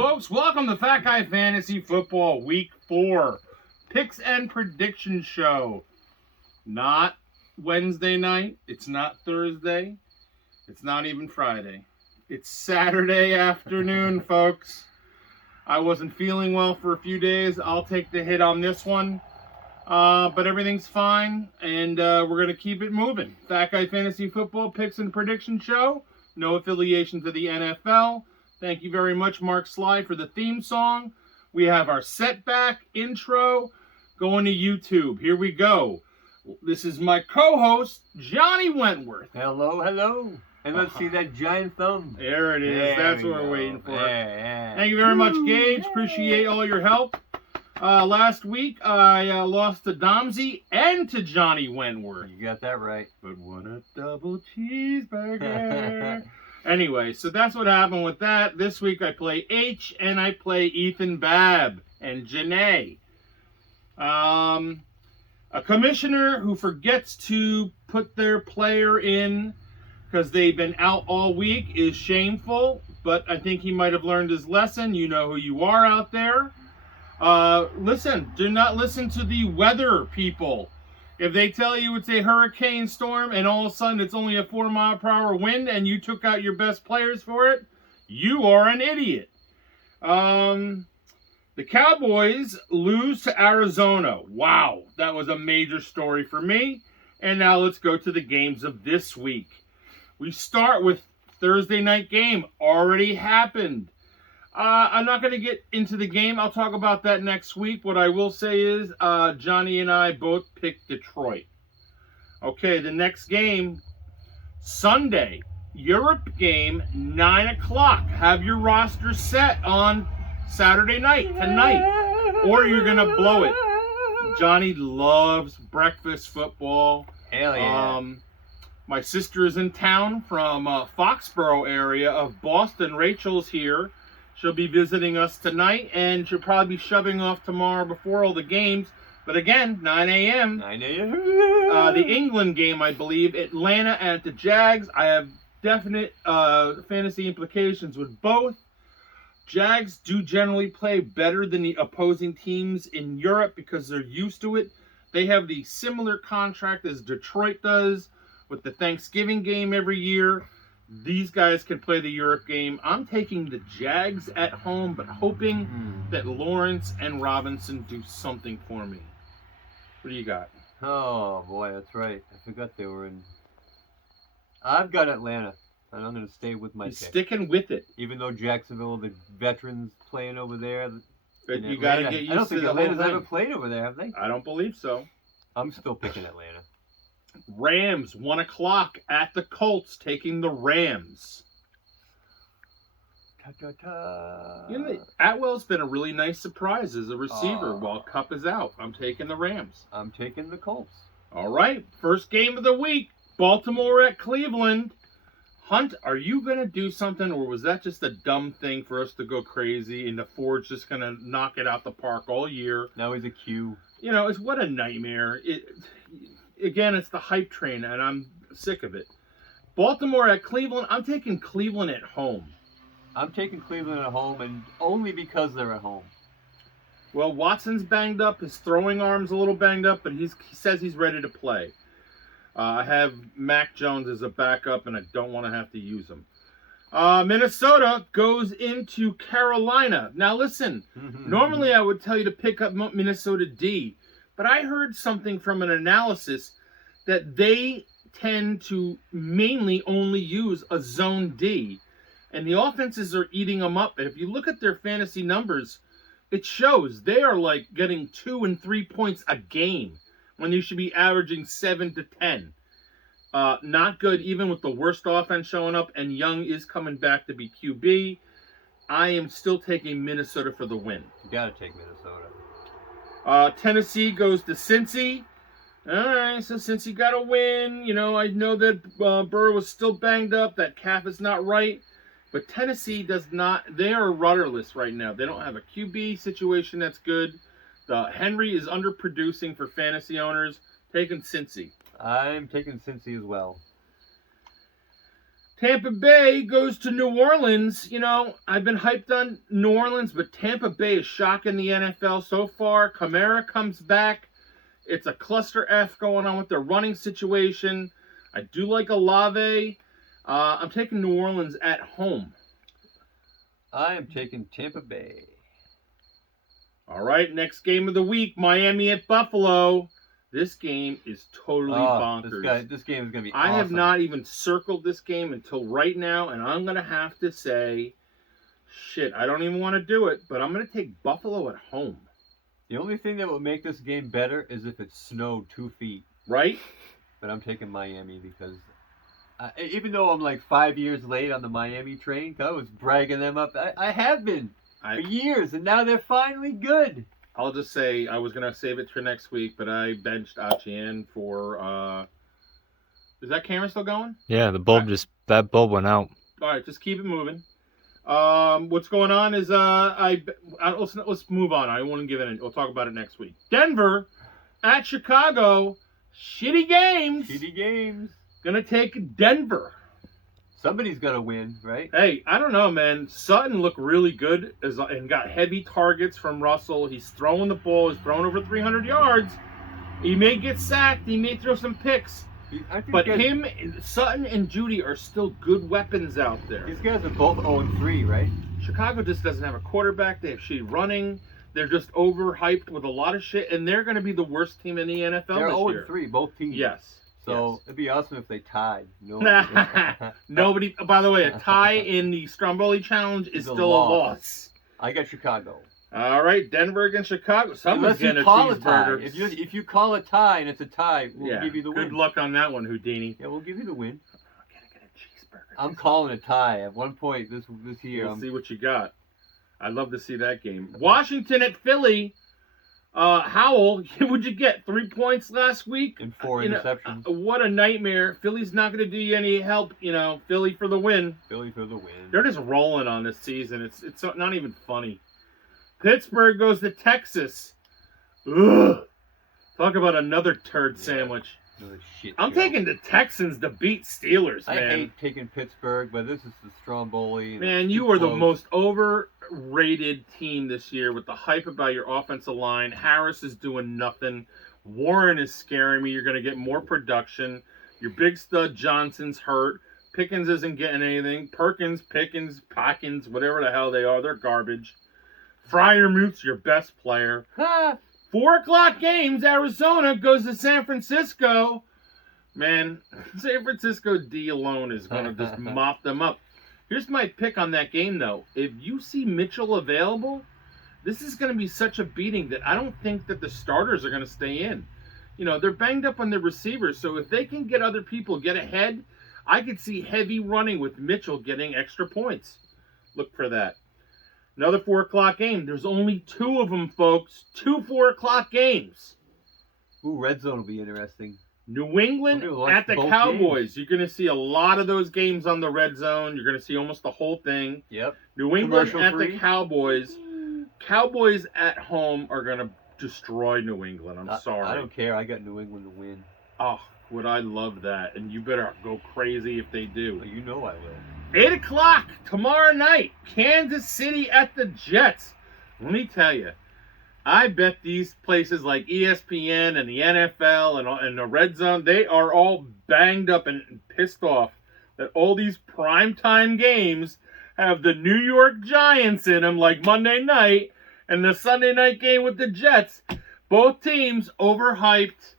folks. Welcome to Fat Guy Fantasy Football Week 4 Picks and Prediction Show. Not Wednesday night. It's not Thursday. It's not even Friday. It's Saturday afternoon, folks. I wasn't feeling well for a few days. I'll take the hit on this one. But everything's fine, and we're going to keep it moving. Fat Guy Fantasy Football Picks and Prediction Show. No affiliation to the NFL. Thank you very much, Mark Sly, for the theme song. We have our setback intro going to YouTube. Here we go. This is my co-host, Johnny Wentworth. Hello, hello. And let's see that giant thumb. There it is. There That's we what we're go. waiting for. Yeah. Thank you very much, Gage. Appreciate all your help. Last week, I lost to Domsey and to Johnny Wentworth. You got that right. But what a double cheeseburger. Anyway, so that's what happened with that. This week I play H and I play Ethan Babb and Janae. A commissioner who forgets to put their player in because they've been out all week is shameful, but I think he might have learned his lesson. You know who you are out there. Listen, do not listen to the weather people. If they tell you it's a hurricane storm and all of a sudden it's only a 4-mile-per-hour wind and you took out your best players for it, you are an idiot. The Cowboys lose to Arizona. Wow, that was a major story for me. And now let's go to the games of this week. We start with Thursday night game. Already happened. I'm not going to get into the game. I'll talk about that next week. What I will say is Johnny and I both picked Detroit. Okay, the next game, Sunday, Europe game, 9 o'clock. Have your roster set on Saturday night, tonight, or you're going to blow it. Johnny loves breakfast football. Hell yeah. My sister is in town from Foxborough area of Boston. Rachel's here. She'll be visiting us tonight, and she'll probably be shoving off tomorrow before all the games. But again, 9 a.m. 9 a.m. The England game, I believe. Atlanta at the Jags. I have definite fantasy implications with both. Jags do generally play better than the opposing teams in Europe because they're used to it. They have the similar contract as Detroit does with the Thanksgiving game every year. These guys can play the Europe game. I'm taking the Jags at home, but hoping that Lawrence and Robinson do something for me. What do you got? Oh, boy, that's right. I forgot they were in. I've got Atlanta, and I'm going to stay with my He's pick. sticking with it. Even though Jacksonville, the veterans playing over there. But you got to get used I don't to think the Atlanta's whole ever thing. played over there, have they? I don't believe so. I'm still picking Atlanta. Rams, 1 o'clock at the Colts, taking the Rams. You know, Atwell's been a really nice surprise as a receiver while Kupp is out. I'm taking the Rams. I'm taking the Colts. All right, first game of the week, Baltimore at Cleveland. Hunt, are you going to do something, or was that just a dumb thing for us to go crazy and the Ford's just going to knock it out the park all year? Now he's a Q. You know, it's what a nightmare. Again, it's the hype train, and I'm sick of it. Baltimore at Cleveland. I'm taking Cleveland at home. I'm taking Cleveland at home, and only because they're at home. Well, Watson's banged up. His throwing arm's a little banged up, but he says he's ready to play. I have Mac Jones as a backup, and I don't want to have to use him. Minnesota goes into Carolina. Now, listen. Normally, I would tell you to pick up Minnesota D, but I heard something from an analysis that they tend to mainly only use a zone D, and the offenses are eating them up. And if you look at their fantasy numbers, it shows they are like getting 2 and 3 points a game when you should be averaging 7 to 10. Not good, even with the worst offense showing up, and Young is coming back to be QB. I am still taking Minnesota for the win. You got to take Minnesota. Tennessee goes to Cincy. All right, so Cincy got a win. You know, I know that Burrow was still banged up. That calf is not right. But Tennessee does not. They are rudderless right now. They don't have a QB situation that's good. Henry is underproducing for fantasy owners. Taking Cincy. I'm taking Cincy as well. Tampa Bay goes to New Orleans. I've been hyped on New Orleans, but Tampa Bay is shocking the NFL so far. Kamara comes back. It's a cluster F going on with their running situation. I do like Olave. I'm taking New Orleans at home. I am taking Tampa Bay. All right, next game of the week, Miami at Buffalo. This game is totally bonkers. This game is going to be I awesome. have not even circled this game until right now, and I'm going to have to say, shit, I don't even want to do it, but I'm going to take Buffalo at home. The only thing that would make this game better is if it snowed 2 feet. Right? But I'm taking Miami because even though I'm like 5 years late on the Miami train, I was bragging them up. I have been for years, and now they're finally good. I'll just say I was going to save it for next week, but I benched Etienne for... is that camera still going? Yeah, that bulb went out. All right, just keep it moving. What's going on is let's move on. I won't give it. We'll talk about it next week. Denver at Chicago. Shitty games. Gonna take Denver. Somebody's gonna win, right? Hey, I don't know, man. Sutton looked really good and got heavy targets from Russell. He's throwing the ball. He's thrown over 300 yards. He may get sacked. He may throw some picks. But Sutton and Judy are still good weapons out there. These guys are both 0-3, right? Chicago just doesn't have a quarterback. They have shitty running. They're just overhyped with a lot of shit, and they're going to be the worst team in the NFL this year. They're 0-3, both teams. Yes. So it'd be awesome if they tied. Nobody. By the way, a tie in the Stromboli Challenge is still a loss. I got Chicago. All right, Denver against Chicago. Someone's getting a cheeseburger. If you call a tie and it's a tie, we'll give you the win. Good luck on that one, Houdini. Yeah, we'll give you the win. Can I get a cheeseburger? I'm calling a tie. At one point this year. We'll see what you got. I'd love to see that game. Washington at Philly. Howell, what'd you get? 3 points last week? And 4 interceptions. What a nightmare. Philly's not going to do you any help. Philly for the win. They're just rolling on this season. It's not even funny. Pittsburgh goes to Texas. Ugh. Talk about another turd sandwich. I'm taking the Texans to beat Steelers, man. I hate taking Pittsburgh, but this is the Stromboli. Man, you are the most overrated team this year with the hype about your offensive line. Harris is doing nothing. Warren is scaring me. You're going to get more production. Your big stud Johnson's hurt. Pickens isn't getting anything. Perkins, Pickens, Pockins, whatever the hell they are, they're garbage. Fryermuth's your best player. 4 o'clock games. Arizona goes to San Francisco. Man, San Francisco D alone is going to just mop them up. Here's my pick on that game, though. If you see Mitchell available, this is going to be such a beating that I don't think that the starters are going to stay in. They're banged up on the receivers, so if they can get other people get ahead, I could see heavy running with Mitchell getting extra points. Look for that. Another 4 o'clock game. There's only 2 of them, folks. 2 4 o'clock games. Ooh, red zone will be interesting. New England at the Cowboys. Games. You're going to see a lot of those games on the red zone. You're going to see almost the whole thing. Yep. New England at the Cowboys. Cowboys at home are going to destroy New England. I'm sorry. I don't care. I got New England to win. Oh, would I love that. And you better go crazy if they do. Oh, you know I will. 8 o'clock tomorrow night. Kansas City at the Jets. Let me tell you, I bet these places like ESPN and the NFL and the Red Zone, they are all banged up and pissed off that all these primetime games have the New York Giants in them, like Monday night, and the Sunday night game with the Jets. Both teams overhyped,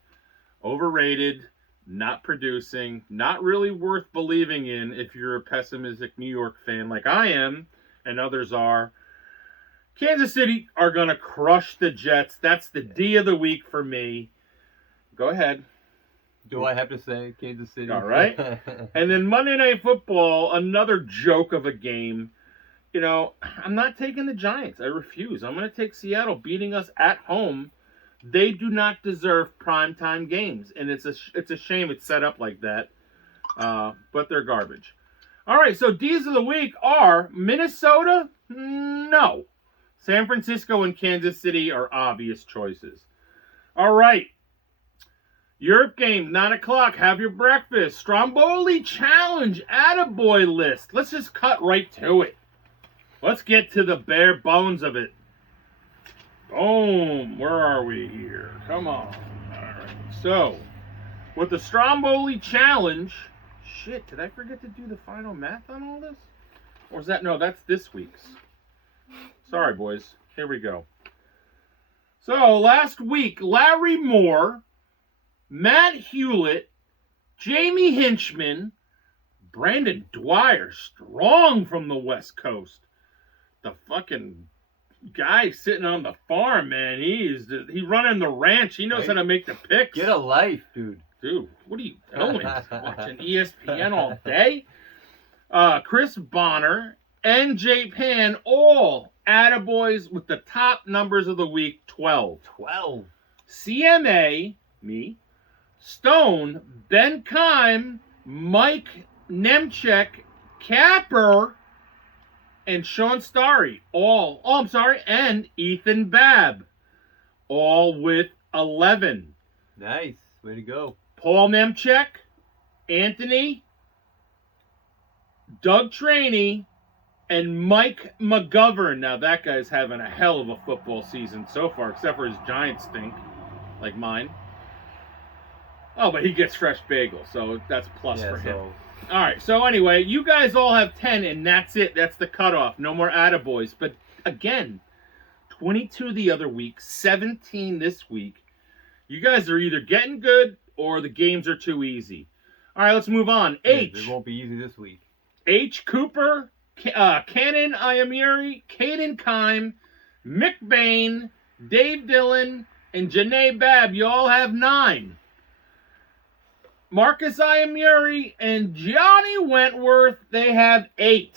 overrated, not producing, not really worth believing in if you're a pessimistic New York fan like I am and others are. Kansas City are going to crush the Jets. That's the D of the week for me. Go ahead. Do I have to say Kansas City? All right. And then Monday Night Football, another joke of a game. I'm not taking the Giants. I refuse. I'm going to take Seattle beating us at home. They do not deserve primetime games, and it's a shame it's set up like that, but they're garbage. All right, so D's of the week are Minnesota? No. San Francisco and Kansas City are obvious choices. All right. Europe game, 9 o'clock. Have your breakfast. Stromboli Challenge attaboy list. Let's just cut right to it. Let's get to the bare bones of it. Boom. Where are we here? Come on. All right. So, with the Stromboli Challenge... Shit, did I forget to do the final math on all this? Or is that... No, that's this week's. Sorry, boys. Here we go. So, last week, Larry Moore, Matt Hewlett, Jamie Hinchman, Brandon Dwyer, strong from the West Coast. The fucking guy sitting on the farm, man. He's running the ranch. He knows how to make the picks. Get a life, dude. Dude, what are you doing? Watching ESPN all day? Chris Bonner and Jay Pan, all attaboys with the top numbers of the week, 12. 12. CMA, me, Stone, Ben Kime, Mike Nemchek, Capper, and Sean Starry, and Ethan Babb, all with 11. Nice. Way to go. Paul Nemchek, Anthony, Doug Traney, and Mike McGovern. Now, that guy's having a hell of a football season so far, except for his Giants stink, like mine. Oh, but he gets fresh bagel, so that's plus for him. All right, so anyway, you guys all have 10, and that's it. That's the cutoff. No more attaboys. But, again, 22 the other week, 17 this week. You guys are either getting good or the games are too easy. All right, let's move on. H. It won't be easy this week. H. Cooper, Cannon Iamuri, Caden Kime, Mick Bain, Dave Dillon, and Janae Babb. You all have 9. Marcus Iamuri and Johnny Wentworth, they have 8.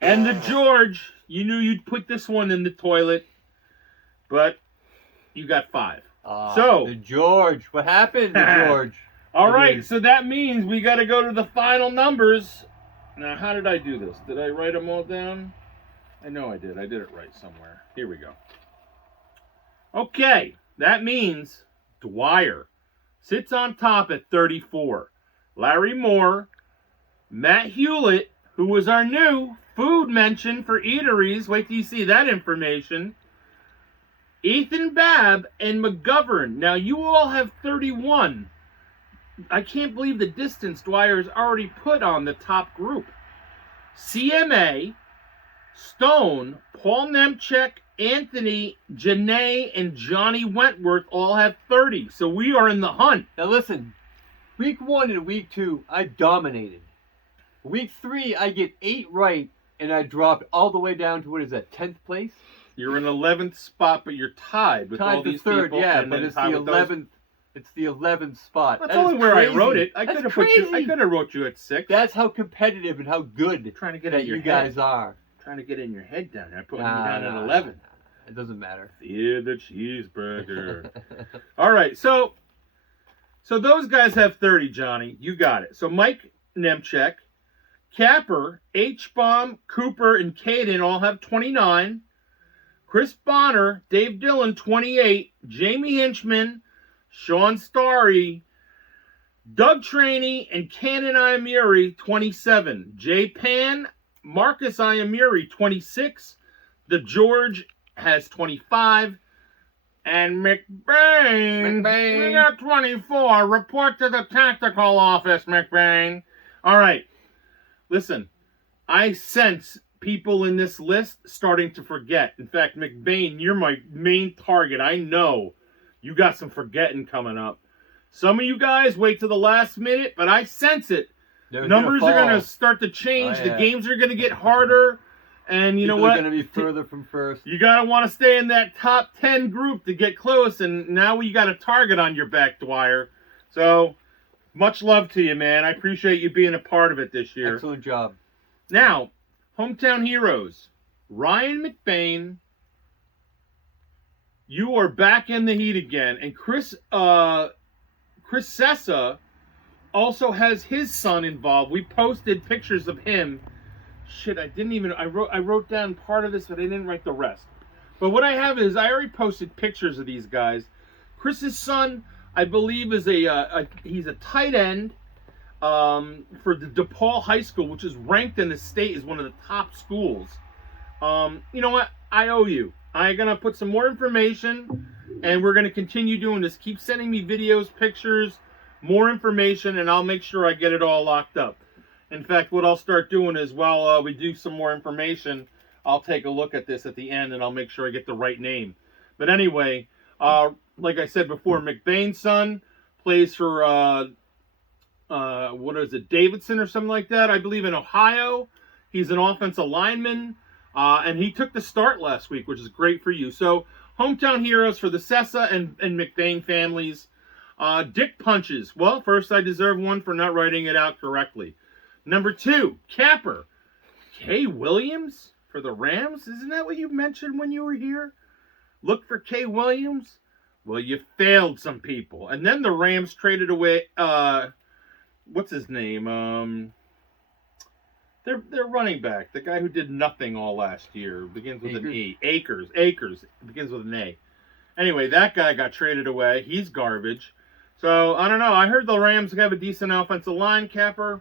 And the George, you knew you'd put this one in the toilet, but you got 5. So the George. What happened to George? All right, so that means we got to go to the final numbers. Now, how did I do this? Did I write them all down? I know I did. I did it right somewhere. Here we go. Okay, that means Dwyer sits on top at 34. Larry Moore, Matt Hewlett, who was our new food mention for eateries. Wait till you see that information. Ethan Babb and McGovern. Now, you all have 31. I can't believe the distance Dwyer's already put on the top group. CMA, Stone, Paul Nemchek, Anthony, Janae, and Johnny Wentworth all have 30. So we are in the hunt. Now listen, week 1 and week 2, I dominated. Week 3, I get 8 right, and I dropped all the way down to, 10th place? You're in 11th spot, but you're tied with all these third, people. yeah, but it's the 11th. It's the 11th spot. That's only where I wrote it. I could have wrote you at 6. That's how competitive and how good trying to get that you guys are. Trying to get in your head down. I put you down at 11. It doesn't matter. Fear the cheeseburger. All right, so those guys have 30, Johnny. You got it. So Mike Nemchek, Capper, H-Bomb, Cooper, and Caden all have 29. Chris Bonner, Dave Dillon, 28. Jamie Hinchman, Sean Starry, Doug Traney, and Cannon Iamuri, 27. Jay Pan, Marcus Iamuri, 26. The George has 25. And McBain, we got 24. Report to the tactical office, McBain. All right. Listen, I sense people in this list starting to forget. In fact, McBain, you're my main target. I know you got some forgetting coming up. Some of you guys wait to the last minute, but I sense it. Numbers are going to start to change. The games are going to get harder. And you know what? People are going to be further from first. You got to want to stay in that top 10 group to get close. And now you got a target on your back, Dwyer. So, much love to you, man. I appreciate you being a part of it this year. Excellent job. Now, hometown heroes. Ryan McBain, you are back in the heat again. And Chris Sessa also has his son involved. We posted pictures of him. Shit, I wrote down part of this, but I didn't write the rest. But what I have is I already posted pictures of these guys. Chris's son, I believe, is he's a tight end for the DePaul High School, which is ranked in the state as one of the top schools. You know what? I owe you. I'm going to put some more information, and we're going to continue doing this. Keep sending me videos, pictures, more information, and I'll make sure I get it all locked up. In fact, what I'll start doing is while we do some more information, I'll take a look at this at the end, and I'll make sure I get the right name. But anyway, like I said before, McBain's son plays for, what is it, Davidson or something like that, I believe, in Ohio. He's an offensive lineman, and he took the start last week, which is great for you. So, hometown heroes for the Sessa and McBain families. Dick punches. Well, first, I deserve one for not writing it out correctly. Number 2, Capper. Kay Williams for the Rams? Isn't that what you mentioned when you were here? Look for Kay Williams? Well, you failed some people. And then the Rams traded away, what's his name? Their running back, the guy who did nothing all last year, begins with an E. Akers, begins with an A. Anyway, that guy got traded away. He's garbage. So, I don't know. I heard the Rams have a decent offensive line, Capper.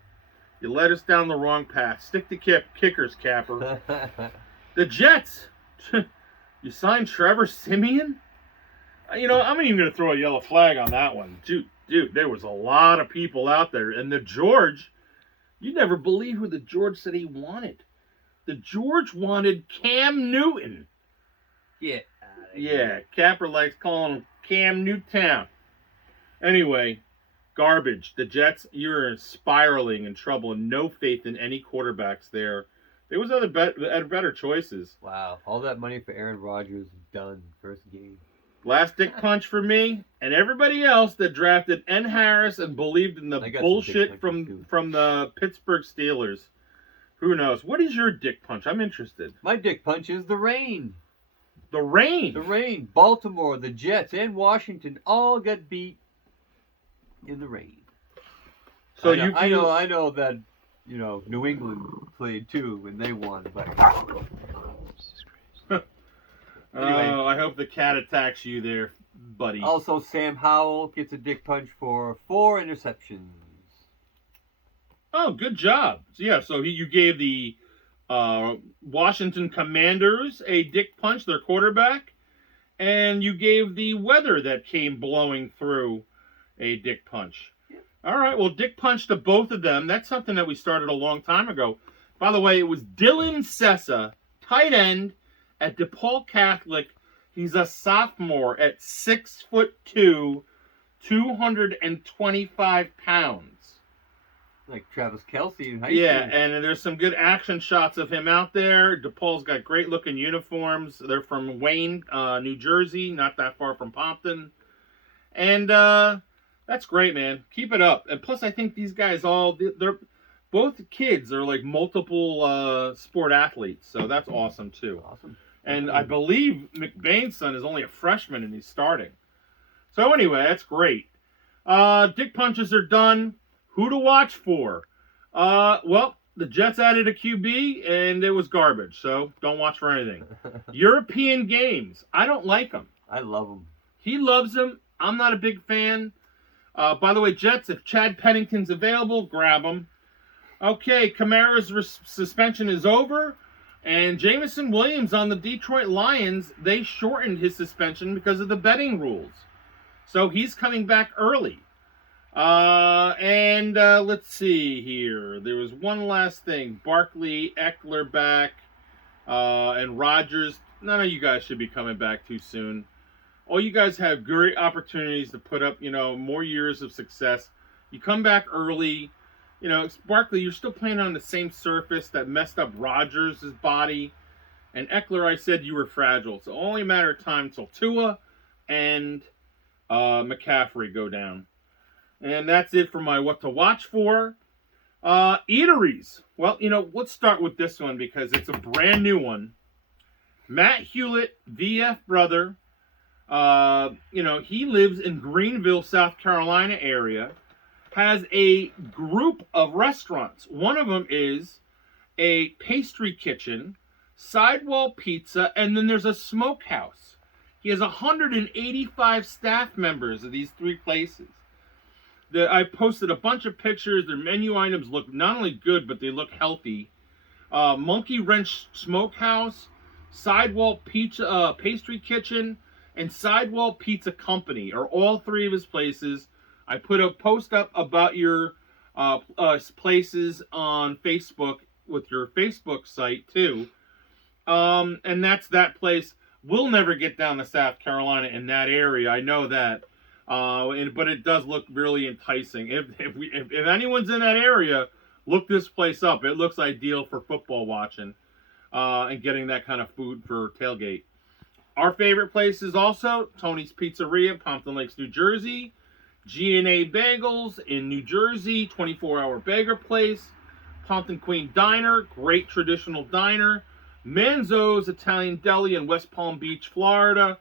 You led us down the wrong path. Stick to kickers, Capper. The Jets. You signed Trevor Siemian? You know, I'm even going to throw a yellow flag on that one. Dude, there was a lot of people out there. And the George, you never believe who the George said he wanted. The George wanted Cam Newton. Yeah, Capper likes calling him Cam Newtown. Anyway, garbage. The Jets, you're spiraling in trouble and no faith in any quarterbacks there. There was other better choices. Wow, all that money for Aaron Rodgers done first game. Last dick punch for me and everybody else that drafted N. Harris and believed in the bullshit from the Pittsburgh Steelers. Who knows? What is your dick punch? I'm interested. My dick punch is the rain. The rain? The rain. Baltimore, the Jets, and Washington all got beat in the rain. So I know that, you know, New England played too when they won, but anyway. Oh, I hope the cat attacks you there, buddy. Also, Sam Howell gets a dick punch for 4 interceptions. Oh, good job. So you gave the Washington Commanders a dick punch, their quarterback, and you gave the weather that came blowing through a dick punch. Yeah. All right, well, dick punch to both of them. That's something that we started a long time ago. By the way, it was Dylan Sessa, tight end at DePaul Catholic. He's a sophomore at 6'2", 225 pounds. Like Travis Kelce in high school. Yeah, and there's some good action shots of him out there. DePaul's got great-looking uniforms. They're from Wayne, New Jersey, not that far from Pompton. And that's great, man. Keep it up. And plus, I think these guys they're both kids are like multiple sport athletes, so that's awesome, too. Awesome. And I believe McBain's son is only a freshman and he's starting. So anyway, that's great. Dick punches are done. Who to watch for? Well, the Jets added a QB, and it was garbage, so don't watch for anything. European games. I don't like them. I love them. He loves them. I'm not a big fan. By the way, Jets, if Chad Pennington's available, grab him. Okay, Kamara's suspension is over, and Jameson Williams on the Detroit Lions, they shortened his suspension because of the betting rules. So he's coming back early. Let's see here. There was one last thing. Barkley, Eckler back, and Rodgers. None of you guys should be coming back too soon. All you guys have great opportunities to put up, more years of success. You come back early. Barkley, you're still playing on the same surface that messed up Rodgers' body. And Eckler, I said you were fragile. It's only a matter of time until Tua and McCaffrey go down. And that's it for my what to watch for. Eateries. Well, let's start with this one because it's a brand new one. Matt Hewlett, VF brother. He lives in Greenville, South Carolina area. Has a group of restaurants. One of them is a pastry kitchen, sidewall pizza, and then there's a smokehouse. He has 185 staff members of these 3 places. I posted a bunch of pictures. Their menu items look not only good, but they look healthy. Monkey Wrench Smokehouse, Sidewall Pizza Pastry Kitchen, and Sidewall Pizza Company are all 3 of his places. I put a post up about your places on Facebook with your Facebook site too. And that's that place. We'll never get down to South Carolina in that area. I know that. But it does look really enticing. If anyone's in that area, look this place up. It looks ideal for football watching and getting that kind of food for tailgate. Our favorite place is also Tony's Pizzeria, Pompton Lakes, New Jersey. G&A Bagels in New Jersey, 24-hour bagel place. Pompton Queen Diner, great traditional diner. Manzo's Italian Deli in West Palm Beach, Florida.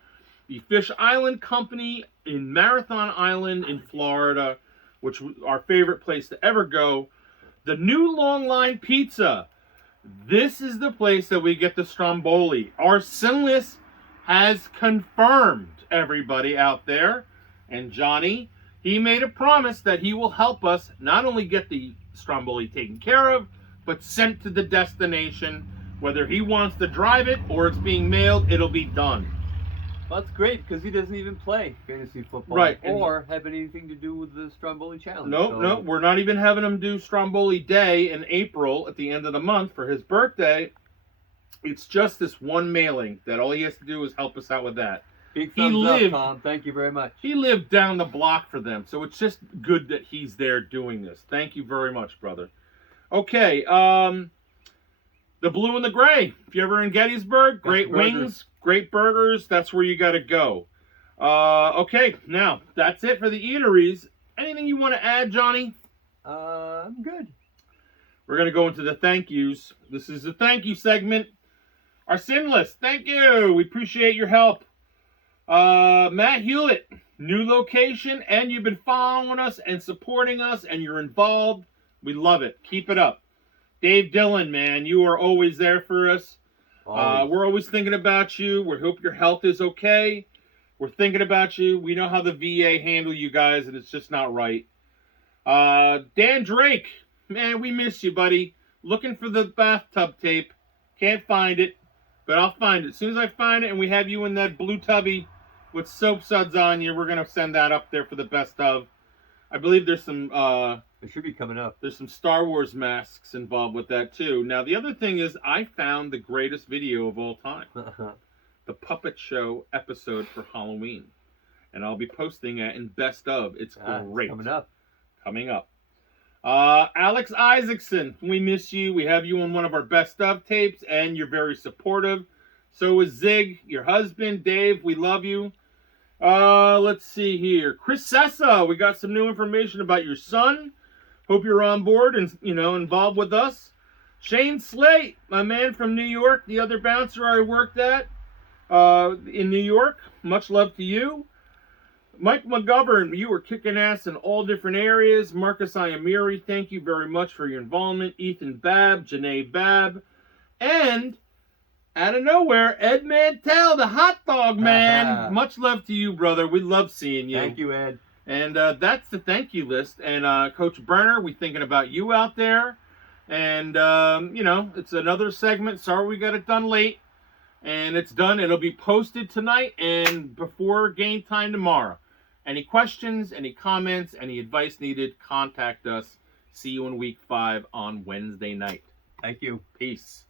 The Fish Island Company in Marathon Island in Florida, which was our favorite place to ever go. The New Long Line Pizza. This is the place that we get the Stromboli. Our Sinless has confirmed, everybody out there, and Johnny, he made a promise that he will help us not only get the Stromboli taken care of, but sent to the destination. Whether he wants to drive it or it's being mailed, it'll be done. Well, that's great because he doesn't even play fantasy football, right? Or have anything to do with the Stromboli Challenge. No, we're not even having him do Stromboli Day in April at the end of the month for his birthday. It's just this one mailing that all he has to do is help us out with that. Big thumbs up, Tom. Thank you very much. He lived down the block for them, so it's just good that he's there doing this. Thank you very much, brother. Okay, the Blue and the Gray. If you're ever in Gettysburg, great wings, great burgers. That's where you got to go. Okay, now that's it for the eateries. Anything you want to add, Johnny? I'm good. We're going to go into the thank yous. This is the thank you segment. Our Sinless, thank you. We appreciate your help. Matt Hewlett, new location, and you've been following us and supporting us, and you're involved. We love it. Keep it up. Dave Dillon, man, you are always there for us. We're always thinking about you. We hope your health is okay. We're thinking about you. We know how the VA handle you guys, and it's just not right. Dan Drake, man, we miss you, buddy. Looking for the bathtub tape. Can't find it, but I'll find it. As soon as I find it and we have you in that blue tubby with soap suds on you, we're going to send that up there for the best of. I believe there's some... it should be coming up. There's some Star Wars masks involved with that, too. Now, the other thing is I found the greatest video of all time. The Puppet Show episode for Halloween. And I'll be posting it in Best Of. It's great. Coming up. Coming up. Alex Isaacson, we miss you. We have you on one of our Best Of tapes, and you're very supportive. So is Zig, your husband. Dave, we love you. Let's see here. Chris Sessa, we got some new information about your son. Hope you're on board and, involved with us. Shane Slate, my man from New York, the other bouncer I worked at in New York. Much love to you. Mike McGovern, you were kicking ass in all different areas. Marcus Iamiri, thank you very much for your involvement. Ethan Babb, Janae Babb, and out of nowhere, Ed Mantell, the hot dog man. Much love to you, brother. We love seeing you. Thank you, Ed. And that's the thank you list. And Coach Berner, we thinking about you out there. And, it's another segment. Sorry we got it done late. And it's done. It'll be posted tonight and before game time tomorrow. Any questions, any comments, any advice needed, contact us. See you in week 5 on Wednesday night. Thank you. Peace.